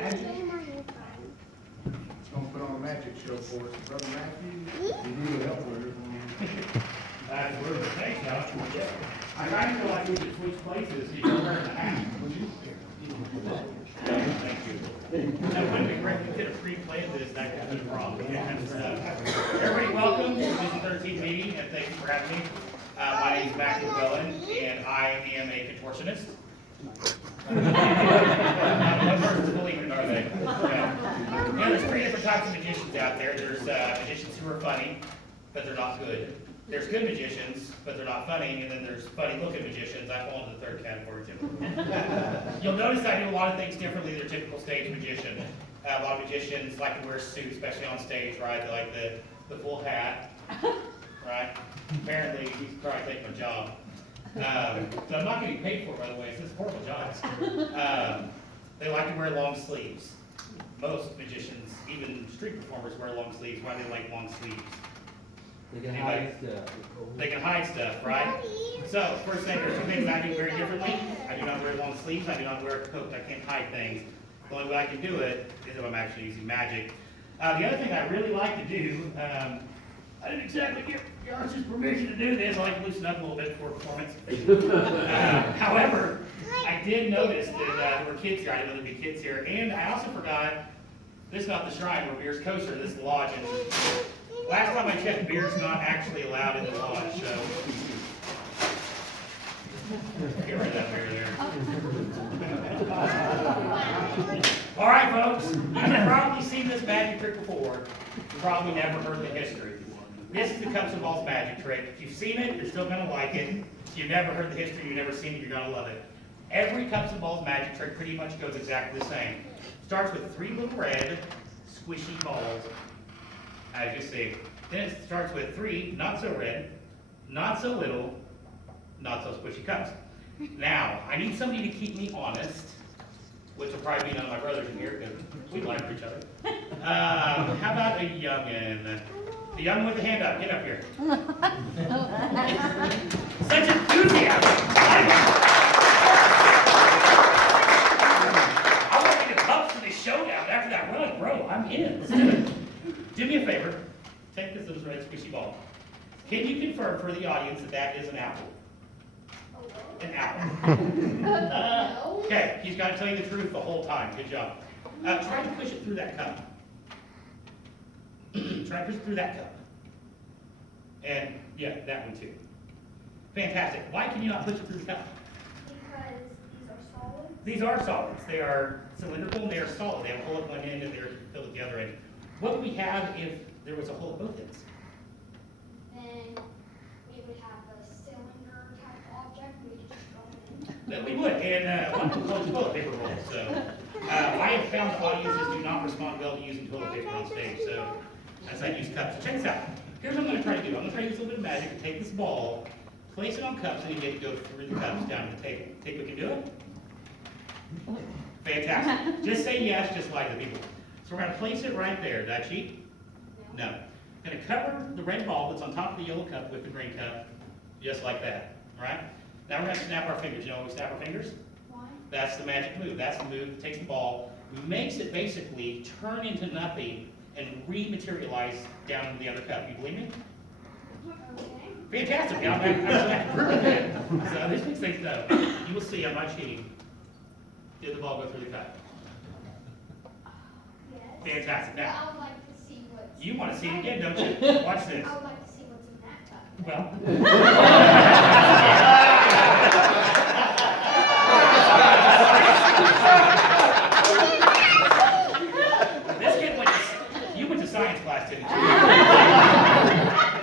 magic. He's gonna put on a magic show for us. Brother Matthew, you need help with it. Thanks, Alex. I kind of feel like we should switch places. You can wear the hat. Thank you. That wouldn't be great if we could have pre-planned this. That could have been wrong. Everybody, welcome to the 13th meeting, and thank you for having me. My name is Matthew Bowen, and I am a contortionist. One person's believing it, are they? Yeah. You know, there's three different types of magicians out there. There's magicians who are funny, but they're not good. There's good magicians, but they're not funny, and then there's funny-looking magicians. I fall into the third category, too. You'll notice I do a lot of things differently than a typical stage magician. A lot of magicians like to wear suits, especially on stage, right? They like the full hat, right? Apparently, he's trying to take my job. So I'm not getting paid for it, by the way. It's a horrible job. They like to wear long sleeves. Most magicians, even street performers, wear long sleeves. Why do they like long sleeves? They can hide stuff. They can hide stuff, right? So, first thing, there's two things I do very differently. I do not wear long sleeves. I do not wear a coat. I can't hide things. The only way I can do it is if I'm actually using magic. The other thing I really like to do, I didn't exactly get Josh's permission to do this. I like to loosen up a little bit before performance. However, I did notice that there were kids here. I didn't know there'd be kids here. And I also forgot, this is not the shrine where beer's kosher. This is the lodge. And last time I checked, beer's not actually allowed in the lodge. So get rid of that beer there. All right, folks. You've probably seen this magic trick before. You've probably never heard the history. This is the cups and balls magic trick. If you've seen it, you're still going to like it. If you've never heard the history, you've never seen it, you're going to love it. Every cups and balls magic trick pretty much goes exactly the same. Starts with 3 little red, squishy balls, as you see. Then it starts with 3 not so red, not so little, not so squishy cups. Now, I need somebody to keep me honest, which will probably be none of my brothers in here because we like each other. How about a youngin'? The young with the hand up, get up here. Such enthusiasm. I want to be the cups in the showdown after that run, bro. I'm in. Let's do it. Do me a favor. Take this little red squishy ball. Can you confirm for the audience that that is an apple? An apple. Okay, he's got to tell you the truth the whole time. Good job. Try to push it through that cup. Try to push it through that cup. And, yeah, that one too. Fantastic. Why can you not push it through the cup? Because these are solids. These are solids. They are cylindrical and they are solid. They have a hole at one end and they're filled at the other end. What would we have if there was a hole at both ends? Then we would have a cylinder type object. We could just throw it in. That we would. And one of them was toilet paper rolls. So I have found that audiences do not respond well to using toilet paper on stage. So as I use cups. So check this out. Here's what I'm going to try to do. I'm going to try to use a little bit of magic to take this ball, place it on cups, and you get to go through the cups down to the table. Think we can do it? Fantastic. Just say yes, just like the people. So we're going to place it right there. Did I cheat? No. I'm going to cover the red ball that's on top of the yellow cup with the green cup, just like that. All right? Now we're going to snap our fingers. You know when we snap our fingers? Why? That's the magic move. That's the move that takes the ball, makes it basically turn into nothing, and rematerialize down into the other cup. You believe me? Okay. Fantastic. Now, I'm going to prove it. So this makes things know. You will see I'm not cheating. Did the ball go through the cup? Yes. Fantastic. But Now, I would like to see what's. you want to see it again, don't you? Watch this. I would like to see what's in that cup. Well. This kid you went to science class, didn't you?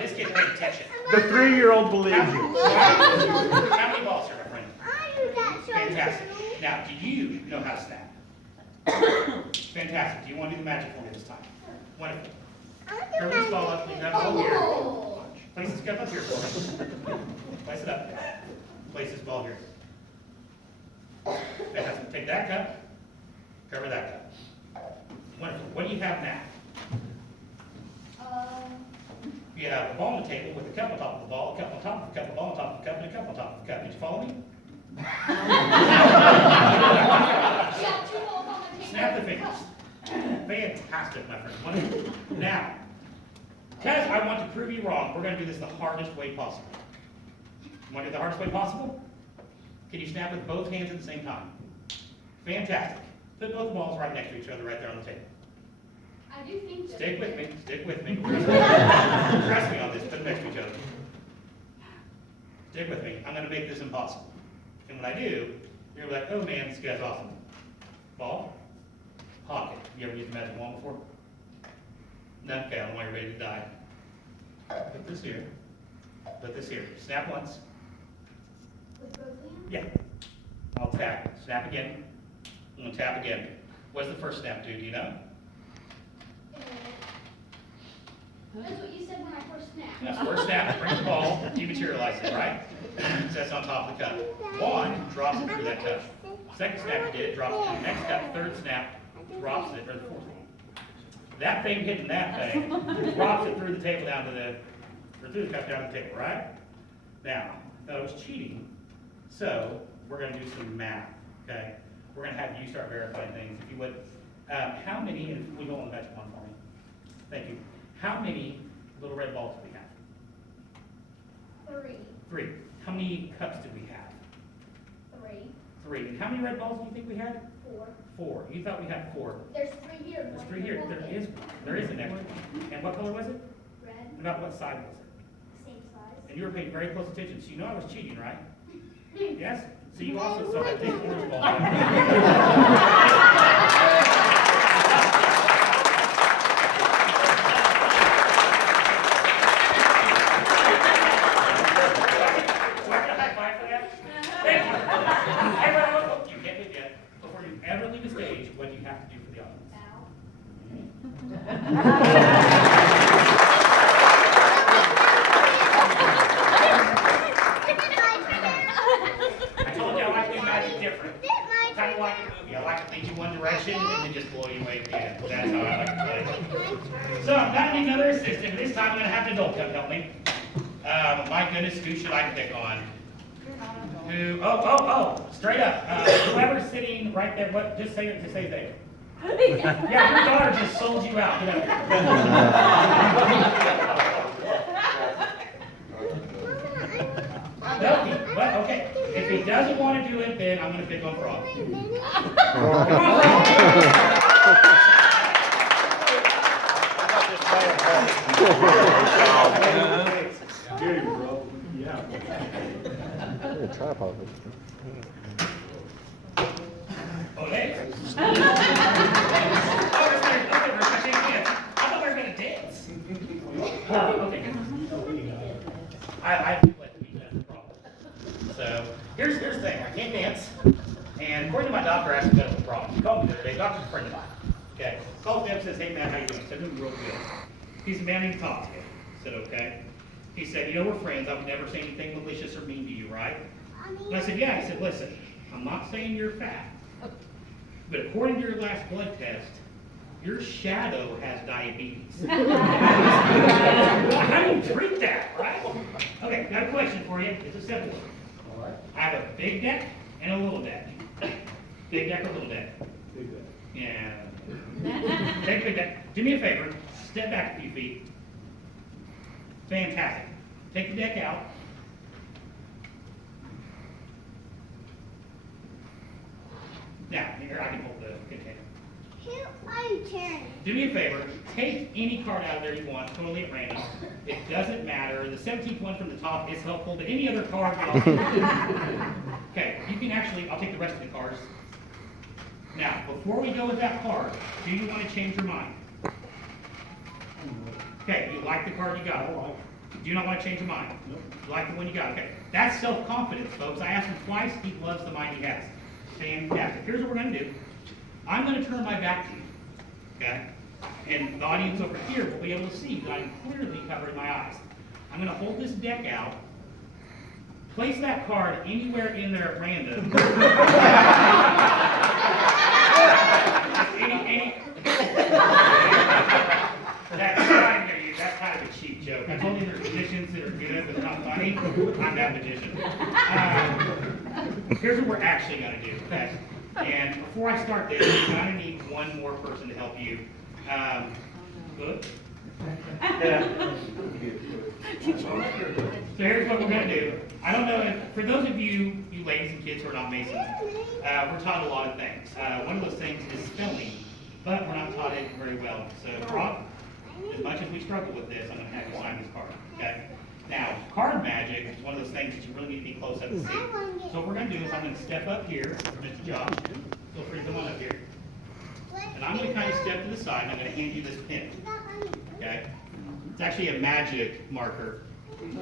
This kid paid attention. The 3-year-old believes you. How many balls are my friend? Fantastic. Now, do you know how to snap? Fantastic. Do you want to do the magic for me this time? Wonderful. Curve this ball up. Leave that ball here. Oh. Place this cup up here for me. Place it up. Place this ball here. Fantastic. Take that cup. Cover that cup. Wonderful. What do you have now? You have a ball on the table with a cup on top of the ball, a cup on top of the cup, a ball on top of the cup, and a cup on top of the cup. Did you follow me? Snap the finger. Fantastic, my friend. Wonderful. Now, because I want to prove you wrong, we're going to do this the hardest way possible. You want to do it the hardest way possible? Can you snap with both hands at the same time? Fantastic. Put both balls right next to each other right there on the table. I do think that. Stick with me, stick with me. Trust me on this, put them next to each other. Stick with me, I'm gonna make this impossible. And when I do, you're like, oh man, this guy's awesome. Ball, pocket. You ever used the magic wand before? No, okay, I don't want you ready to die. Put this here, put this here. Snap once, With both hands? yeah. I'll tap, snap again, I'm gonna tap again. What does the first snap do you know? That's what you said when I first snapped. Now, first snap, brings the ball, dematerialize it, right? Sets on top of the cup. One, drops it through that cup. Second snap you did it, drops it through the next cup. Third snap, drops it, or the fourth one. That thing hitting that thing, drops it through the table down to the, or through the cup down to the table, right? Now, that was cheating, so we're gonna do some math, okay? We're gonna have you start verifying things, if you would. How many, and if we go on the magic one for me. Thank you. How many little red balls do we have? 3. 3. How many cups do we have? 3. 3. And how many red balls do you think we had? 4. 4. You thought we had 4. There's 3 here. There's one 3 here. There pocket. is one. There is an extra one. And what color was it? Red, And about what side was it? same size. And you were paying very close attention, so you know I was cheating, right? Yes? So you also saw that big orange ball. I told you I like to do magic different. Kind of like a movie. I like to lead you one direction and then just blow you away at the end. That's how I like to play. So I'm gonna need another assistant. This time I'm gonna have an adult come help me. My goodness, who should I pick on? Who? Oh! Straight up. Whoever's sitting right there. What? Just say it. Just say his name. Yeah, your daughter just sold you out. Get up here. No, but okay. If he doesn't want to do it, then I'm going to pick on Frog. Come on, Dude, bro, yeah. Tripod. Oh, hey. I thought we were going to dance. Okay, good. I feel like we have a problem. So, here's the thing. I can't dance. And according to my doctor, I asked him if that's a problem. He called me the other day. Doctor's a friend of mine. Okay. Calls me up and says, hey, man, how you doing? I said, doing real good. He's a man I need to talk to. I said, okay. He said, you know, we're friends. I would never say anything malicious or mean to you, right? And I said, yeah. He said, listen, I'm not saying you're fat. But according to your last blood test, your shadow has diabetes. How do you treat that, right? Okay, got a question for you. It's a simple one. All right. I have a big deck and a little deck. Big deck or little deck? Big guy. Yeah. Take a big deck. Do me a favor. Step back a few feet. Fantastic. Take the deck out. Now, here I can hold the container. Who are you tearing? Do me a favor, take any card out of there you want, totally at random. It doesn't matter. The 17th one from the top is helpful, but any other card will Okay, you can actually, I'll take the rest of the cards. Now, before we go with that card, do you want to change your mind? Okay, you like the card you got? Do you not want to change your mind? Nope. You like the one you got? Okay, that's self-confidence, folks. I asked him twice, he loves the mind he has. Fantastic. Here's what we're going to do. I'm going to turn my back to you, okay? And the audience over here will be able to see that I'm clearly covering my eyes. I'm going to hold this deck out, place that card anywhere in there at random. That's kind of a cheap joke. I told you there's magicians that are good, but they're not funny. I'm that magician. Here's what we're actually going to do, okay? And before I start this, I'm going to need one more person to help you. Good. So here's what we're gonna do. I don't know if, for those of you ladies and kids who are not Masons, we're taught a lot of things. One of those things is spelling, but we're not taught it very well. So Rob, as much as we struggle with this, I'm gonna have you sign this card, okay? Now, card magic is one of those things that you really need to be close up to see. So what we're gonna do is I'm gonna step up here, Mr. Josh, feel free to come on up here. And I'm gonna kind of step to the side, and I'm gonna hand you this pin, okay? It's actually a magic marker. The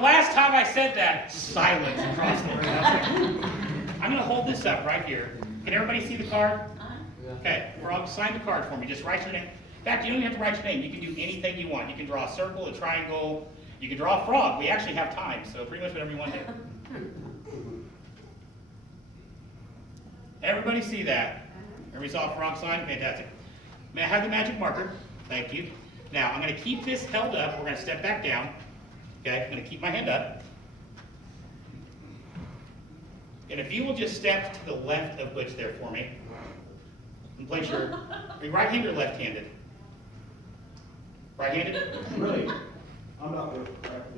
last time I said that, silence across the room. I'm gonna hold this up right here. Can everybody see the card? Okay, Rob, sign the card for me. Just write your name. In fact, you don't even have to write your name. You can do anything you want. You can draw a circle, a triangle. You can draw a frog. We actually have time, so pretty much whatever you want to do. Everybody see that? Everybody saw a frog sign? Fantastic. May I have the magic marker? Thank you. Now, I'm going to keep this held up. We're going to step back down. Okay, I'm going to keep my hand up. And if you will just step to the left of Butch there for me. And place your, are you right-handed or left-handed? Right-handed? Really? I'm not with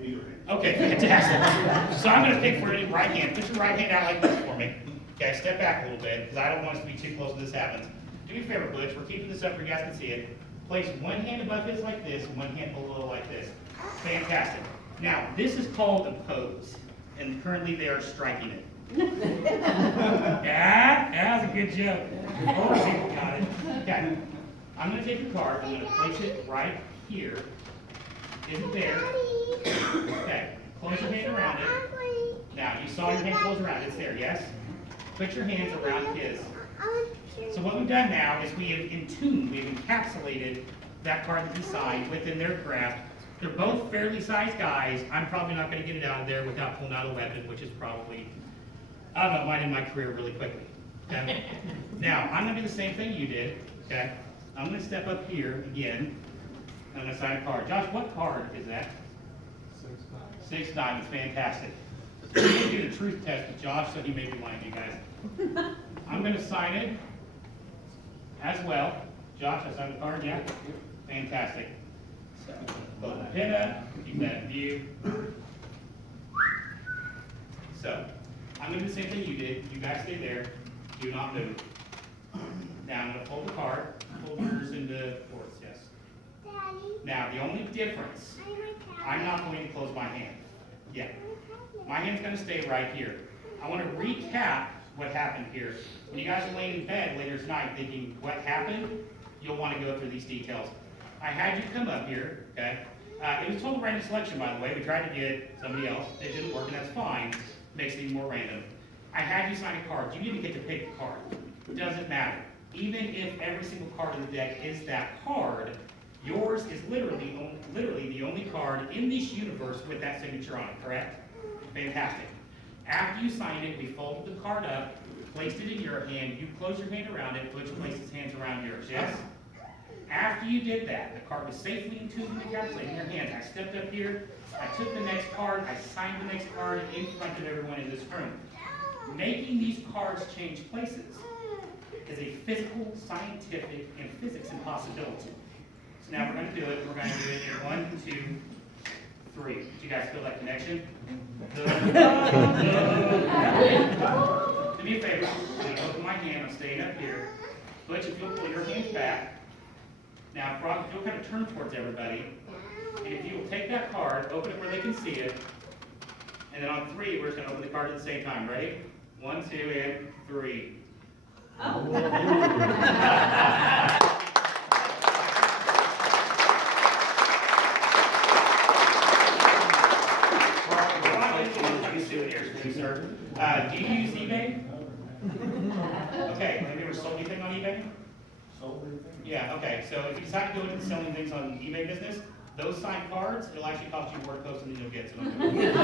either. Okay, fantastic. So I'm going to pick for your right hand. Put your right hand out like this for me. Okay, step back a little bit, because I don't want us to be too close when this happens. Do me a favor, Butch. We're keeping this up so you guys can see it. Place one hand above his like this, and one hand below like this. Fantastic. Now, this is called a pose, and currently they are striking it. Yeah, that was a good joke. More people got it. Okay, I'm going to take your card. I'm going to place it right here. Is it there? Okay, close your hand around it. Now, you saw your hand close around it. It's there, yes? Put your hands around his. So what we've done now is we have entombed, we've encapsulated that card that he signed within their grasp. They're both fairly sized guys. I'm probably not going to get it out of there without pulling out a weapon, which is probably, I don't know, might end my career really quickly. Okay? Now, I'm going to do the same thing you did. Okay? I'm going to step up here again. I'm going to sign a card. Josh, what card is that? 6 diamonds. Fantastic. We're going to do the truth test with Josh, so he may be lying to you guys. I'm going to sign it as well. Josh, I signed the card, yeah? Fantastic. So, hold the pin up, keep that in view. So, I'm going to do the same thing you did. You guys stay there. Do not move. Now, I'm going to fold the card. Fold yours into fourths, yes. Now, the only difference, I'm not going to close my hand. Yeah. My hand's going to stay right here. I want to recap what happened here. When you guys are laying in bed later tonight thinking what happened, you'll want to go through these details. I had you come up here, okay? It was total random selection, by the way. We tried to get somebody else. It didn't work, and that's fine. Makes it even more random. I had you sign a card. You didn't get to pick the card. It doesn't matter. Even if every single card in the deck is that card, yours is literally the only card in this universe with that signature on it, correct? Fantastic. After you signed it, we folded the card up, placed it in your hand, you closed your hand around it, Butch placed his hands around yours, yes? After you did that, the card was safely entombed and encapsulated in your hands. I stepped up here, I took the next card, I signed the next card in front of everyone in this room. Making these cards change places is a physical, scientific, and physics impossibility. So now we're going to do it. We're going to do it in 1, 2, 3. Do you guys feel that connection? Do me a favor. I'm going to open my hand. I'm staying up here. Butch, if you'll pull your hands back. Now, Brock, if you'll kind of turn towards everybody. And if you will take that card, open it where they can see it. And then on 3, we're just going to open the card at the same time. Ready? 1, 2, and 3. Oh. Sir. Do you use eBay? Okay, have you ever sold anything on eBay? Sold anything? Yeah, okay, so if you decide to go into selling things on eBay business, those signed cards, it'll actually cost you more to post than you'll get, so don't do it.